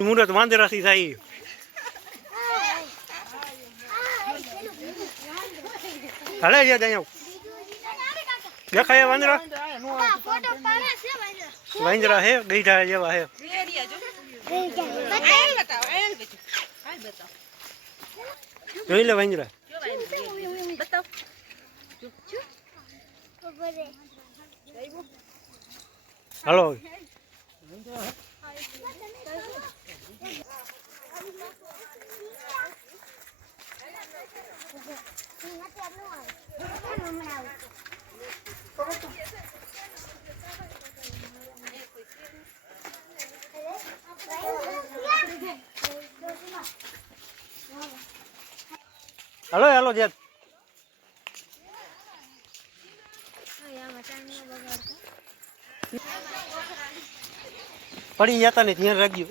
મુરત વાંદરાથી થાય હાલે છે ત્યાં દેખાય વાંદરા વાંદરા હે ગઈઢા જેવા હે જોઈ લે વાંદરા હાલો હાલો હાલો જેત પડી જતા ને ધ્યાન રાખજો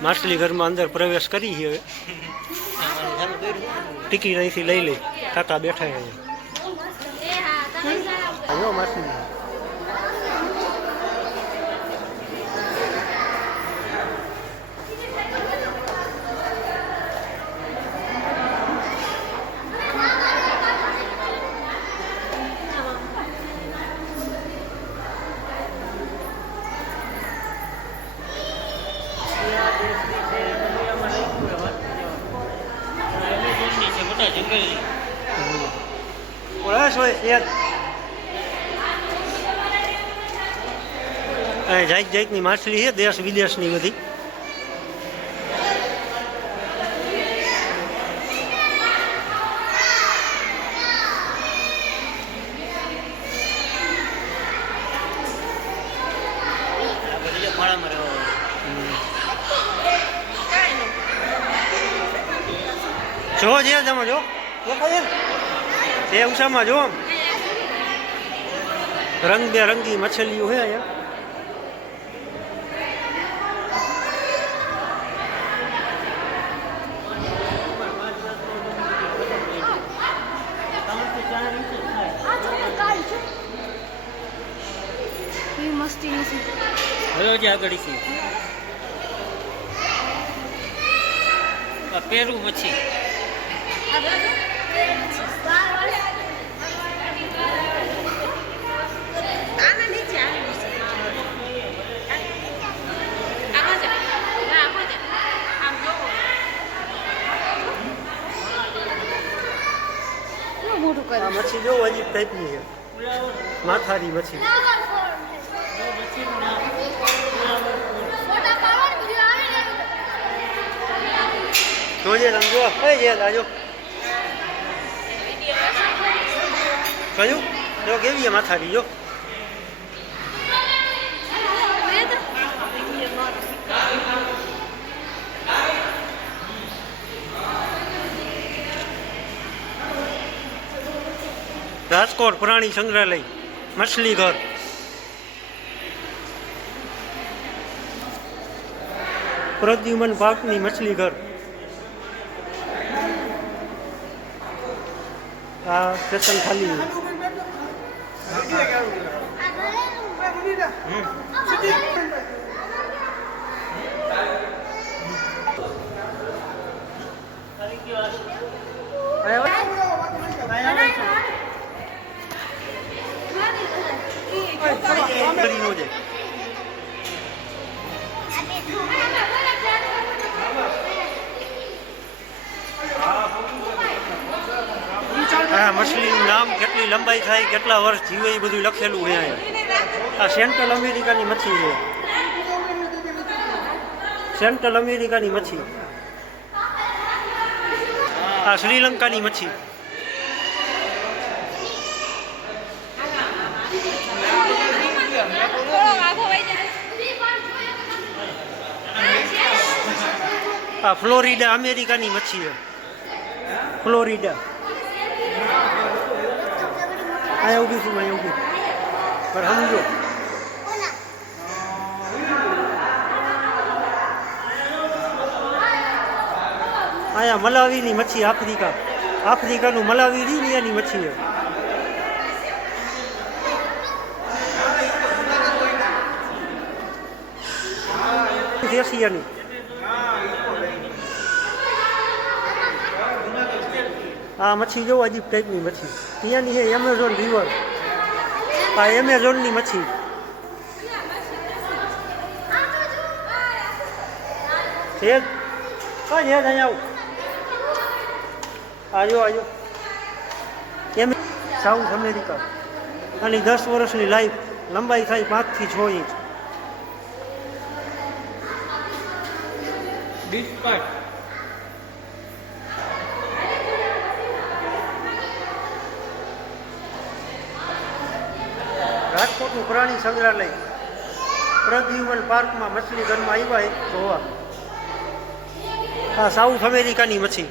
માછલી ઘરમાં અંદર પ્રવેશ કરી છે ટિકિટ અહીંથી લઈ લઈ કાકા બેઠા આવ્યો માછલી જાત જાતની માછલી છે દેશ વિદેશની બધી જો જે તમે જો તે ઉષામાં જો રંગબેરંગી મછલીઓ છે અહીંયા હેલો જે આગળ છે પેરું મચ્છી મચ્છી જો અજીબ ટાઈપની છે માથારી મચ્છી જોજે રંગો કઈ આજો કયું જો કેવી છે માથારી જો રાજકોટ પ્રાણી સંગ્રહાલય મછલી ઘર પ્રદ્યુમન પાર્કની મછલી ઘર આ સ્ટેશન ખાલી હા મછલીનું નામ કેટલી લંબાઈ થાય કેટલા વર્ષ જીવે એ બધું લખેલું છે આ સેન્ટ્રલ અમેરિકાની મચ્છી છે સેન્ટ્રલ અમેરિકાની મચ્છી આ શ્રીલંકાની મચ્છી આ ફ્લોરિડા અમેરિકાની મચ્છી છે ફ્લોરિડા અહીંયા ઊભી છું અહીંયા ઊભી પણ સમજો અહીંયા મલાવીની મચ્છી આફ્રિકાનું મલાવી રહી ને એની મચ્છી છે. એશિયાની આ મચ્છી જોવો અજીબ ટાઈપની મચ્છી અહીંયાની છે એમેઝોન રિવર. આ એમેઝોનની મચ્છી છે. હા છે અહીંયા આવો એમ સાઉથ અમેરિકા. આની 10 વર્ષની લાઈફ લંબાઈ થાય 5 થી 6 ઇંચ. રાજકોટનું પ્રાણી સંગ્રહાલય પ્રદ્યુમન પાર્કમાં મછલી ઘરમાં આવ્યા જોવા. હા સાઉથ અમેરિકાની મચ્છી.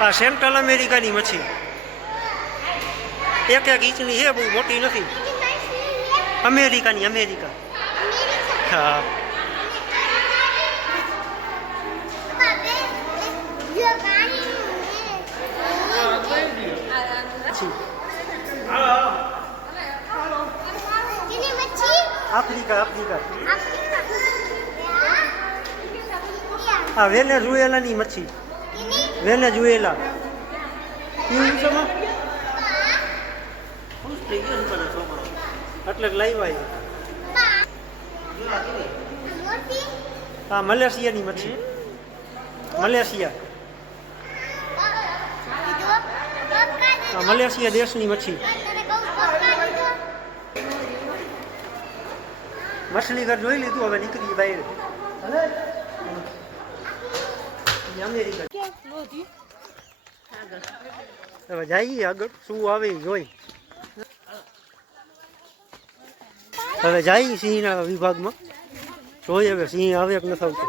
હા સેન્ટ્રલ અમેરિકાની મચ્છી 1 ઇંચની છે, બહુ મોટી નથી. અમેરિકા. હા આફ્રિકા. હા વેનેઝુએલાની મચ્છી. વેનેઝુએલા એટલે લાવ્યા. હા મલેશિયાની મચ્છી. મલેશિયા દેશની મચ્છી. મછલી ઘર જોઈ લીધું, હવે નીકળી બહાર. અમેરિકા હવે જઈએ આગળ શું આવે જોઈ. હવે જઈએ સિંહના વિભાગમાં, જોઈએ હવે સિંહ આવે કે નથી આવતું.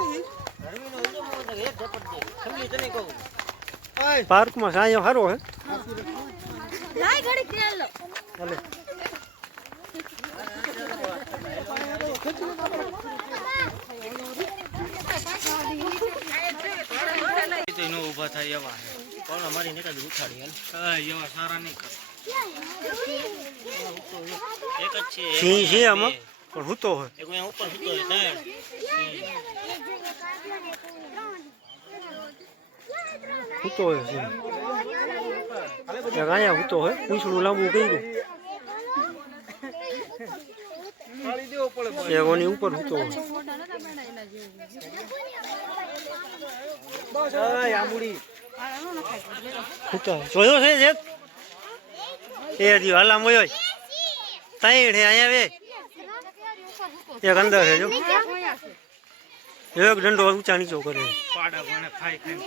પાર્કમાં સાયો સારો હે. ઉભા થાય એવા પણ અમારી નીકળ ઉઠાડી એવા સારા નહીં કરે. એક જ છે સિંહ છે આમાં પણ હૂતો હોય. એક ઉપર હૂતો હોય ત્યાં હૂતો હોય સિંહ. અહીંયા હૂતો હોય, પૂછડું લાંબુ કર્યું. એની ઉપર હૂતો હોય. જોયો છે એ રહ્યો હાલા મોયો તઈ હે અહીંયા વે એક અંદર છે જો એક દંડો ઊંચા નીચો કરે. પાડા કોને ખાઈ ખાઈને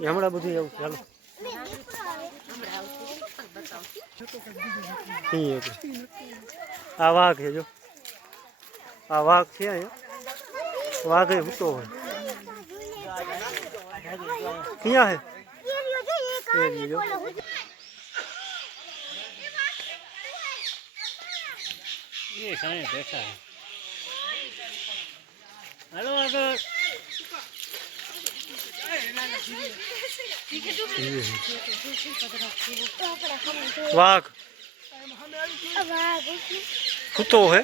હમણાં બધું એવું ચાલો. આ વાઘ છે જો, આ વાઘ છે અહીંયા. વાઘ એ હૂતો હોય. ક્યાં હે જો એ સામે બેઠા. હાલો આગળ. વાઘ હૂતો હે.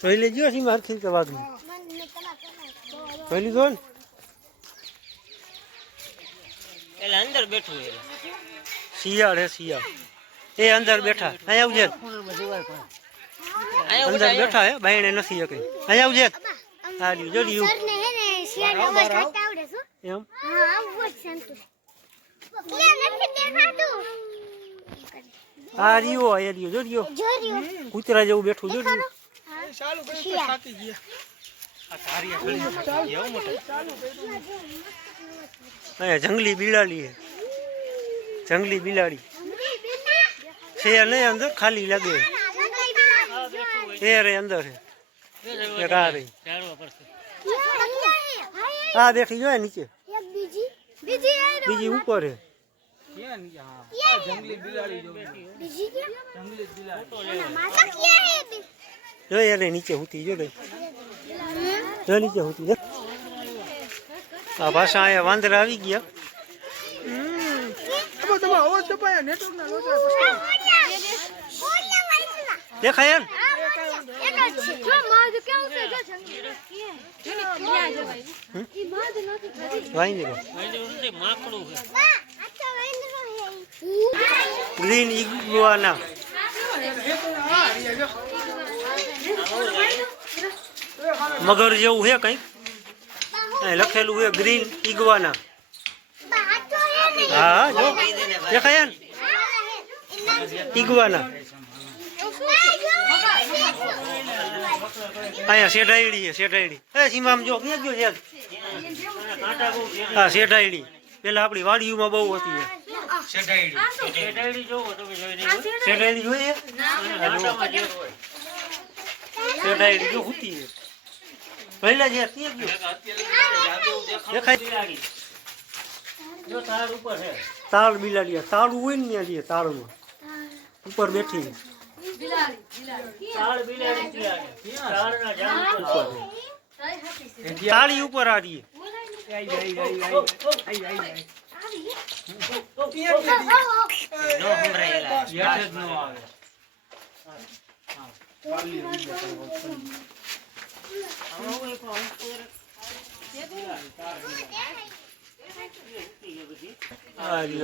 જોઈ લેજો સિંહ હરખી રીતે વાઘની જોઈ લીધો ને. એટલે અંદર બેઠું શિયાળ હે શિયાળ એ અંદર બેઠા. અહીંયા આવજે અંદર બેઠા હે બાયણે નથી કઈ. અહીંયા આવજે હા જો રહ્યું એમ. આ રહ્યો એ રહ્યો જો રહ્યો કૂતરા જેવું બેઠું જો રહ્યું. અહીંયા જંગલી બિલાડી હે. જંગલી બિલાડી છે નહીં અંદર ખાલી લાગે એ રે અંદર છે એક આ રહી આ દેખી જોઈએ નીચે બીજી ઉપર છે જોઈએ રે નીચે હોતી જો જો નીચે હોતી જો આ પાછા અહીંયા વાંદરા આવી ગયા દેખાય ને ગ્રીન ઇગ્વાના મગર જેવું છે કઈક લખેલું છે ગ્રીન ઇગ્વાના હા જો દેખાય ને ઇગ્વાના અહીંયા શેઠાઈડી છે શેઠાઈડી એ સીમામ જો ક્યાં ગયો છે હા શેઠાઈડી પેલા આપણી વાડીઓમાં બહુ હતી શેઠાઈડી જોઈએ શેઠાઈડી જો હોતી છે પહેલા જે ક્યાં ગયો દેખાય જો તાળ ઉપર છે તાળ બિલાડી તાળું હોય ને ત્યાં જઈએ તાળમાં ઉપર બેઠી તાળી ઉપર આ રહીએ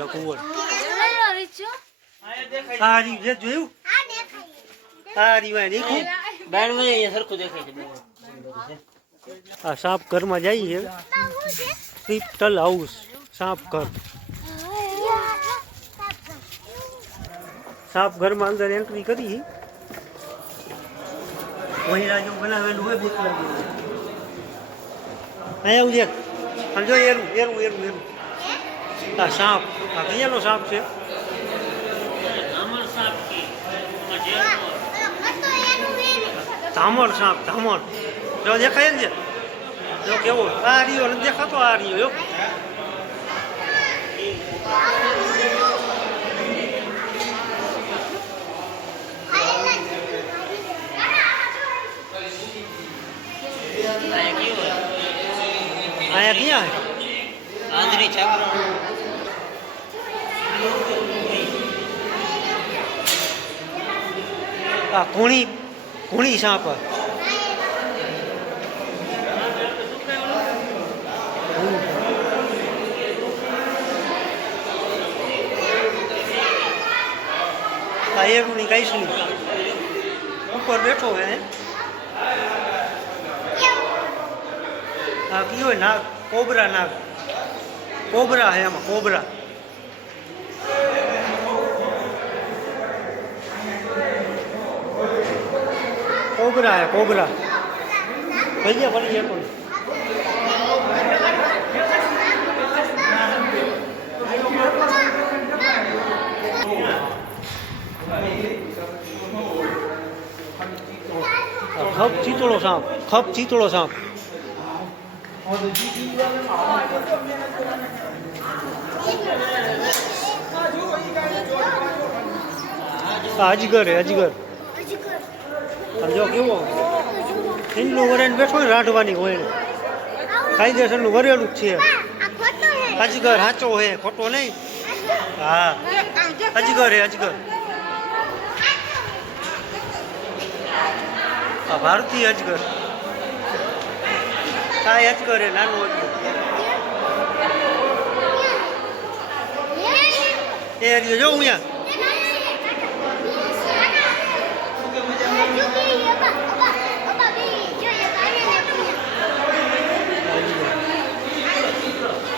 કુંવર આ રી જે જોયું આ રીવાય દેખું આ સાપ ઘરમાં જઈએ ક્રિપ્ટલ હાઉસ સાપ ઘર સાપ ઘરમાં અંદર એન્ટ્રી કરી વહીરા જેવું બનાવેલું હોય બીક લાગે અહીંયા આવું છે આમ જો એરું એરું એરું એરું આ સાપ આ કયાનો સાપ છે ધામણ સાપ ધામણ જો દેખાય ને જો કેવો આ રહ્યો નથી દેખાતો આ રહ્યો અહીંયા ક્યાં આંધળી છાપરા આ કુણી સાપ આ એરુની કાઈસલી ઉપર બેઠો હે આ કયો નાગ કોબરા નાગ કોબરા હે આમાં કોબરા कोबरा है कोबरा भैया बढ़िया कोई खप चीतड़ो सांप खप चीतड़ो सांप अजगर है अजगर જો કેવો હિન્દુ વરેણ બેઠો ને રાંધવાની હોય કાયદેસરનું વરેલું જ છે અજગર સાચો હે ખોટો નહીં હા અજગર હે અજગર આ ભારતીય અજગર આ અજગર હે નાનું અજગર એ રહ્યો જો અહીંયા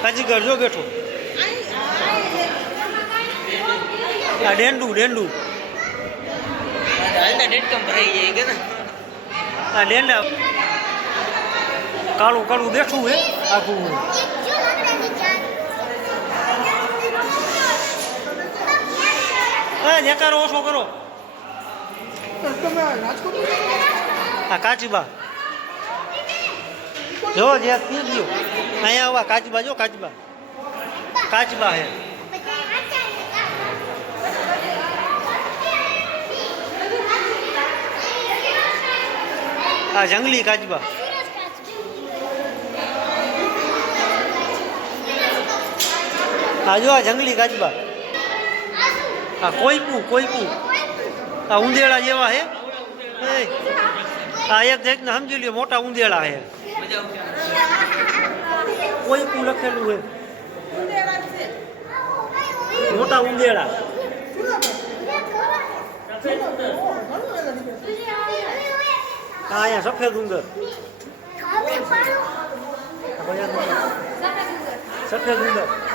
અજગર જો બેઠો આ ડેંડું ડેંડું આ ડેંડા કાળું કાળું બેઠું હે આખું દેખાડો ઓછો કરો. તમે રાજકોટ આ કાચબા જો જે પી ગયો અહીંયા આવા કાચબા જો કાચબા કાચબા હે આ જંગલી કાચબા આ જો આ જંગલી કાચબા આ કોઈપું આ ઉંદેડા જેવા હે એ આ એક જાતને સમજી લ્યો મોટા ઉંદેડા હે કોઈપું લખેલું હે મોટા ઉંદેડા અહીંયા સફેદ ઉંદર સફેદ ઉંદર